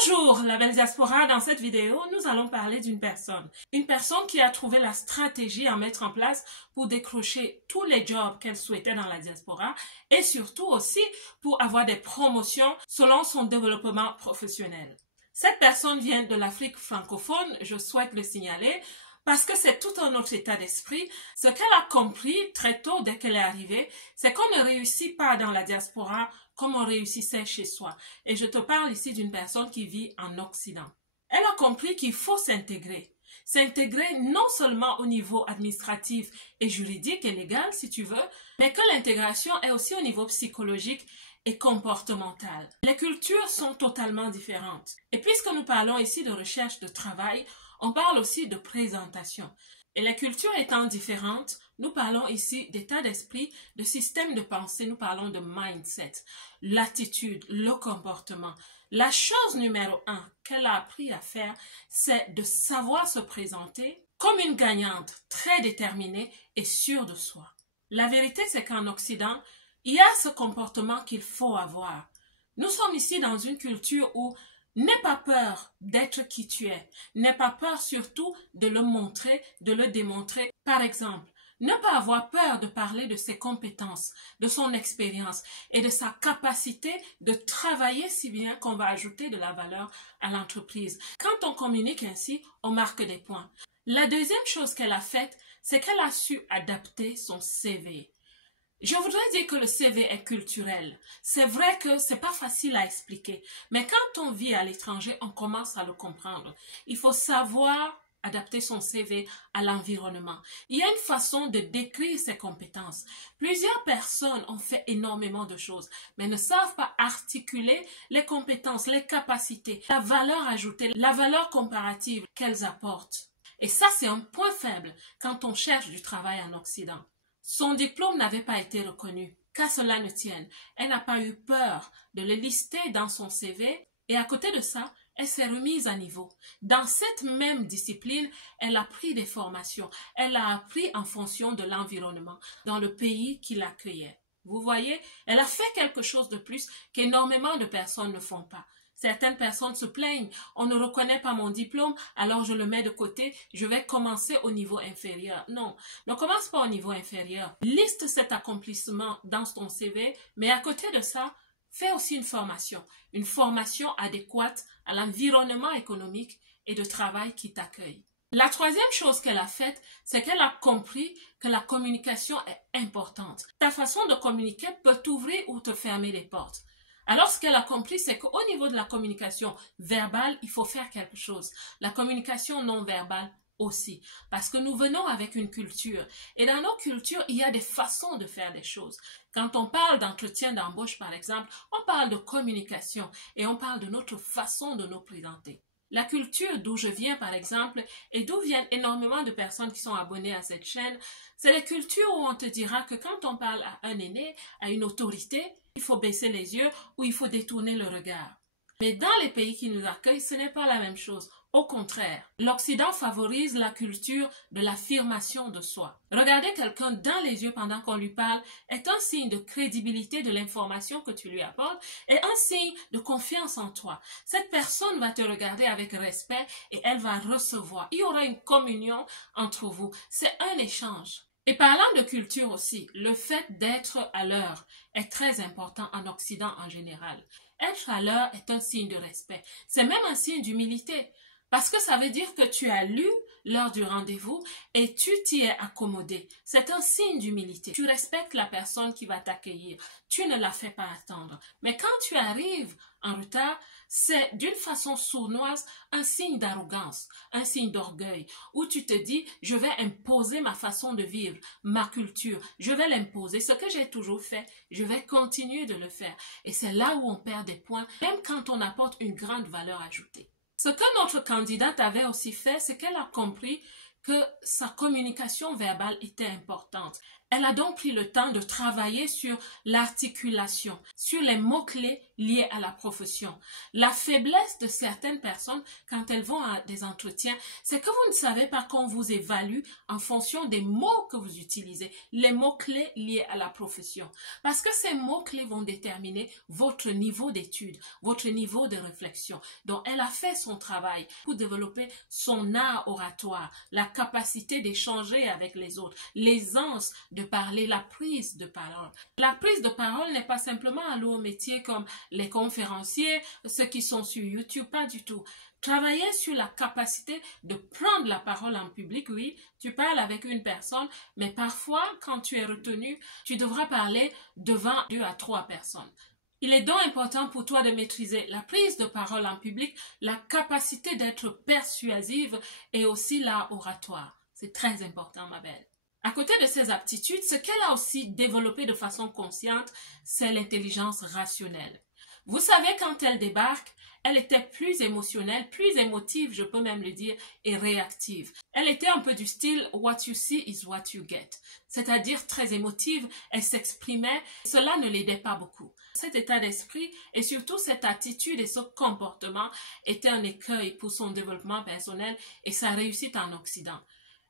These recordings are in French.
Bonjour, la belle diaspora. Dans cette vidéo, nous allons parler d'une personne. Une personne qui a trouvé la stratégie à mettre en place pour décrocher tous les jobs qu'elle souhaitait dans la diaspora et surtout aussi pour avoir des promotions selon son développement professionnel. Cette personne vient de l'Afrique francophone, je souhaite le signaler, parce que c'est tout un autre état d'esprit. Ce qu'elle a compris très tôt dès qu'elle est arrivée, c'est qu'on ne réussit pas dans la diaspora comme on réussissait chez soi. Et je te parle ici d'une personne qui vit en Occident. Elle a compris qu'il faut s'intégrer. S'intégrer non seulement au niveau administratif et juridique et légal, si tu veux, mais que l'intégration est aussi au niveau psychologique et comportemental. Les cultures sont totalement différentes. Et puisque nous parlons ici de recherche de travail, on parle aussi de présentation. Et les cultures étant différentes, nous parlons ici d'état d'esprit, de système de pensée, nous parlons de mindset, l'attitude, le comportement. La chose numéro 1 qu'elle a appris à faire, c'est de savoir se présenter comme une gagnante, très déterminée et sûre de soi. La vérité, c'est qu'en Occident, il y a ce comportement qu'il faut avoir. Nous sommes ici dans une culture où n'aie pas peur d'être qui tu es. N'aie pas peur surtout de le montrer, de le démontrer. Par exemple, ne pas avoir peur de parler de ses compétences, de son expérience et de sa capacité de travailler si bien qu'on va ajouter de la valeur à l'entreprise. Quand on communique ainsi, on marque des points. La deuxième chose qu'elle a faite, c'est qu'elle a su adapter son CV. Je voudrais dire que le CV est culturel. C'est vrai que c'est pas facile à expliquer, mais quand on vit à l'étranger, on commence à le comprendre. Il faut savoir adapter son CV à l'environnement. Il y a une façon de décrire ses compétences. Plusieurs personnes ont fait énormément de choses, mais ne savent pas articuler les compétences, les capacités, la valeur ajoutée, la valeur comparative qu'elles apportent. Et ça, c'est un point faible quand on cherche du travail en Occident. Son diplôme n'avait pas été reconnu. Qu'à cela ne tienne, elle n'a pas eu peur de le lister dans son CV et à côté de ça, elle s'est remise à niveau. Dans cette même discipline, elle a pris des formations. Elle a appris en fonction de l'environnement dans le pays qui l'accueillait. Vous voyez, elle a fait quelque chose de plus qu'énormément de personnes ne font pas. Certaines personnes se plaignent, on ne reconnaît pas mon diplôme, alors je le mets de côté, je vais commencer au niveau inférieur. Non, ne commence pas au niveau inférieur. Liste cet accomplissement dans ton CV, mais à côté de ça, fais aussi une formation adéquate à l'environnement économique et de travail qui t'accueille. La troisième chose qu'elle a faite, c'est qu'elle a compris que la communication est importante. Ta façon de communiquer peut t'ouvrir ou te fermer les portes. Alors, ce qu'elle a compris, c'est qu'au niveau de la communication verbale, il faut faire quelque chose. La communication non verbale aussi. Parce que nous venons avec une culture. Et dans nos cultures, il y a des façons de faire des choses. Quand on parle d'entretien d'embauche, par exemple, on parle de communication et on parle de notre façon de nous présenter. La culture d'où je viens, par exemple, et d'où viennent énormément de personnes qui sont abonnées à cette chaîne, c'est la culture où on te dira que quand on parle à un aîné, à une autorité, il faut baisser les yeux ou il faut détourner le regard. Mais dans les pays qui nous accueillent, ce n'est pas la même chose. Au contraire, l'Occident favorise la culture de l'affirmation de soi. Regarder quelqu'un dans les yeux pendant qu'on lui parle est un signe de crédibilité de l'information que tu lui apportes et un signe de confiance en toi. Cette personne va te regarder avec respect et elle va recevoir. Il y aura une communion entre vous. C'est un échange. Et parlant de culture aussi, le fait d'être à l'heure est très important en Occident en général. Être à l'heure est un signe de respect. C'est même un signe d'humilité. Parce que ça veut dire que tu as lu l'heure du rendez-vous et tu t'y es accommodé. C'est un signe d'humilité. Tu respectes la personne qui va t'accueillir. Tu ne la fais pas attendre. Mais quand tu arrives en retard, c'est d'une façon sournoise un signe d'arrogance, un signe d'orgueil, où tu te dis, je vais imposer ma façon de vivre, ma culture, je vais l'imposer. Ce que j'ai toujours fait, je vais continuer de le faire. Et c'est là où on perd des points, même quand on apporte une grande valeur ajoutée. Ce que notre candidate avait aussi fait, c'est qu'elle a compris que sa communication verbale était importante. Elle a donc pris le temps de travailler sur l'articulation. sur les mots-clés liés à la profession. La faiblesse de certaines personnes quand elles vont à des entretiens, c'est que vous ne savez pas qu'on vous évalue en fonction des mots que vous utilisez, les mots-clés liés à la profession. Parce que ces mots-clés vont déterminer votre niveau d'étude, votre niveau de réflexion. Donc, elle a fait son travail pour développer son art oratoire, la capacité d'échanger avec les autres, l'aisance de parler, la prise de parole. La prise de parole n'est pas simplement allouée au métier comme les conférenciers, ceux qui sont sur YouTube, pas du tout. Travailler sur la capacité de prendre la parole en public, oui, tu parles avec une personne, mais parfois, quand tu es retenu, tu devras parler devant 2 à 3 personnes. Il est donc important pour toi de maîtriser la prise de parole en public, la capacité d'être persuasive et aussi l'art oratoire. C'est très important, ma belle. À côté de ces aptitudes, ce qu'elle a aussi développé de façon consciente, c'est l'intelligence rationnelle. Vous savez, quand elle débarque, elle était plus émotionnelle, plus émotive, je peux même le dire, et réactive. Elle était un peu du style « what you see is what you get », c'est-à-dire très émotive, elle s'exprimait, cela ne l'aidait pas beaucoup. Cet état d'esprit et surtout cette attitude et ce comportement étaient un écueil pour son développement personnel et sa réussite en Occident.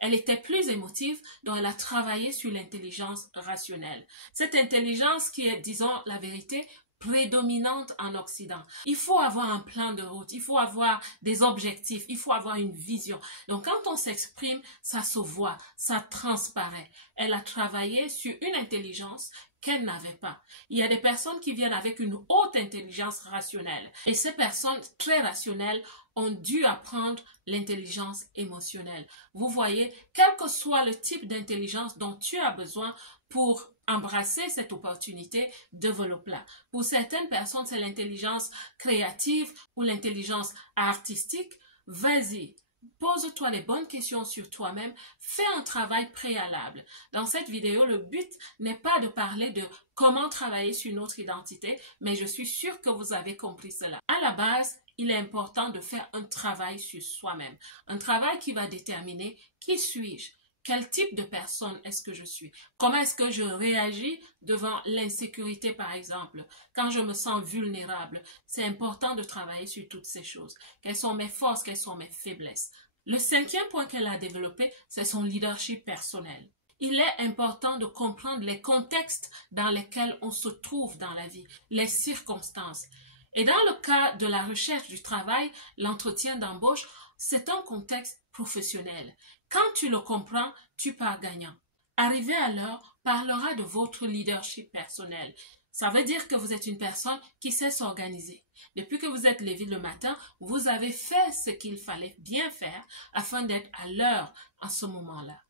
Elle était plus émotive, donc elle a travaillé sur l'intelligence rationnelle. Cette intelligence qui est, disons la vérité, prédominante en Occident. Il faut avoir un plan de route, il faut avoir des objectifs, il faut avoir une vision. Donc quand on s'exprime, ça se voit, ça transparaît. Elle a travaillé sur une intelligence qu'elle n'avait pas. Il y a des personnes qui viennent avec une haute intelligence rationnelle et ces personnes très rationnelles ont dû apprendre l'intelligence émotionnelle. Vous voyez, quel que soit le type d'intelligence dont tu as besoin pour embrasser cette opportunité, développe-la. Pour certaines personnes, c'est l'intelligence créative ou l'intelligence artistique. Vas-y. Pose-toi les bonnes questions sur toi-même, fais un travail préalable. Dans cette vidéo, le but n'est pas de parler de comment travailler sur notre identité, mais je suis sûre que vous avez compris cela. À la base, il est important de faire un travail sur soi-même, un travail qui va déterminer qui suis-je, quel type de personne est-ce que je suis, comment est-ce que je réagis devant l'insécurité par exemple, quand je me sens vulnérable. C'est important de travailler sur toutes ces choses. Quelles sont mes forces, quelles sont mes faiblesses. Le 5e point qu'elle a développé, c'est son leadership personnel. Il est important de comprendre les contextes dans lesquels on se trouve dans la vie, les circonstances. Et dans le cas de la recherche du travail, l'entretien d'embauche, c'est un contexte professionnel. Quand tu le comprends, tu pars gagnant. Arriver à l'heure parlera de votre leadership personnel. Ça veut dire que vous êtes une personne qui sait s'organiser. Depuis que vous êtes levé le matin, vous avez fait ce qu'il fallait bien faire afin d'être à l'heure en ce moment-là.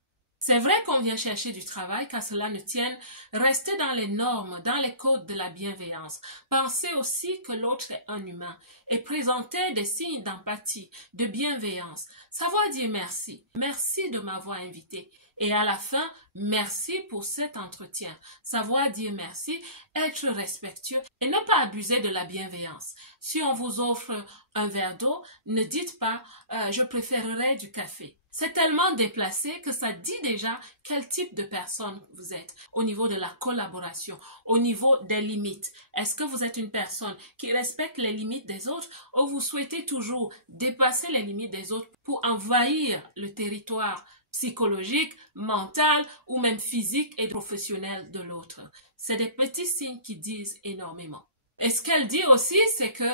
C'est vrai qu'on vient chercher du travail, qu'à cela ne tienne, restez dans les normes, dans les codes de la bienveillance. Pensez aussi que l'autre est un humain et présentez des signes d'empathie, de bienveillance. Savoir dire merci. Merci de m'avoir invité. Et à la fin, merci pour cet entretien. Savoir dire merci, être respectueux et ne pas abuser de la bienveillance. Si on vous offre un verre d'eau, ne dites pas je préférerais du café. C'est tellement déplacé que ça dit déjà quel type de personne vous êtes au niveau de la collaboration, au niveau des limites. Est-ce que vous êtes une personne qui respecte les limites des autres ou vous souhaitez toujours dépasser les limites des autres pour envahir le territoire psychologique, mental ou même physique et professionnel de l'autre? C'est des petits signes qui disent énormément. Et ce qu'elle dit aussi, c'est que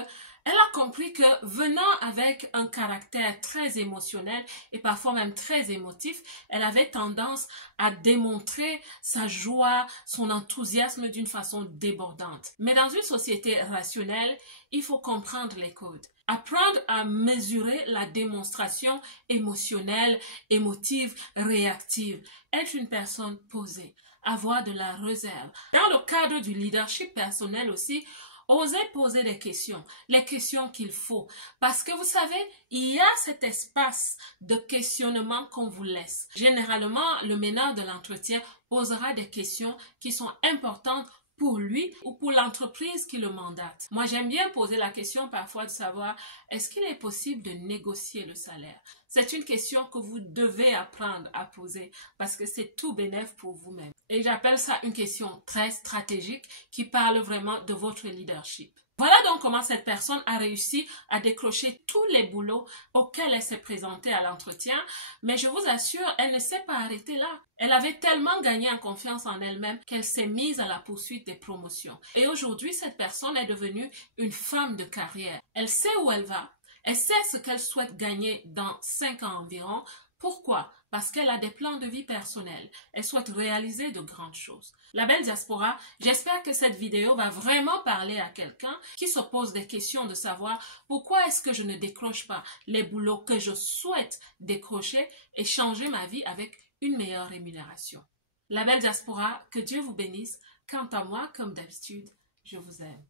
elle a compris que venant avec un caractère très émotionnel et parfois même très émotif, elle avait tendance à démontrer sa joie, son enthousiasme d'une façon débordante. Mais dans une société rationnelle, il faut comprendre les codes. Apprendre à mesurer la démonstration émotionnelle, émotive, réactive. Être une personne posée, avoir de la réserve. Dans le cadre du leadership personnel aussi, osez poser des questions, les questions qu'il faut. Parce que vous savez, il y a cet espace de questionnement qu'on vous laisse. Généralement, le meneur de l'entretien posera des questions qui sont importantes pour lui ou pour l'entreprise qui le mandate. Moi, j'aime bien poser la question parfois de savoir est-ce qu'il est possible de négocier le salaire? C'est une question que vous devez apprendre à poser parce que c'est tout bénéf pour vous-même. Et j'appelle ça une question très stratégique qui parle vraiment de votre leadership. Voilà donc comment cette personne a réussi à décrocher tous les boulots auxquels elle s'est présentée à l'entretien, mais je vous assure, elle ne s'est pas arrêtée là. Elle avait tellement gagné en confiance en elle-même qu'elle s'est mise à la poursuite des promotions. Et aujourd'hui, cette personne est devenue une femme de carrière. Elle sait où elle va, elle sait ce qu'elle souhaite gagner dans 5 ans environ. Pourquoi? Parce qu'elle a des plans de vie personnels. Elle souhaite réaliser de grandes choses. La belle diaspora, j'espère que cette vidéo va vraiment parler à quelqu'un qui se pose des questions de savoir pourquoi est-ce que je ne décroche pas les boulots que je souhaite décrocher et changer ma vie avec une meilleure rémunération. La belle diaspora, que Dieu vous bénisse. Quant à moi, comme d'habitude, je vous aime.